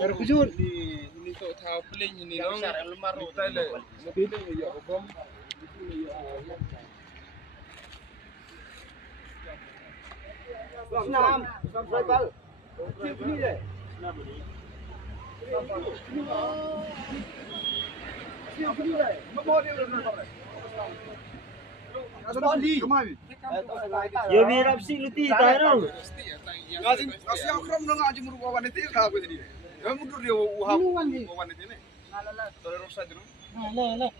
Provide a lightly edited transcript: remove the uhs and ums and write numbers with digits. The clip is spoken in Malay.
Terkejut. Ini untuk tahu peling ini dong. Lemar hotel. Mobil ya bom. Nam, bal. Sini deh. Sini deh. Mau dia berapa? Yo biar apa sih luti tahu dong. Kasih akram dong aja merubah wanita itu apa jadi? Ya mundur dia uhab wanita ini. Terus saja dong. Lah.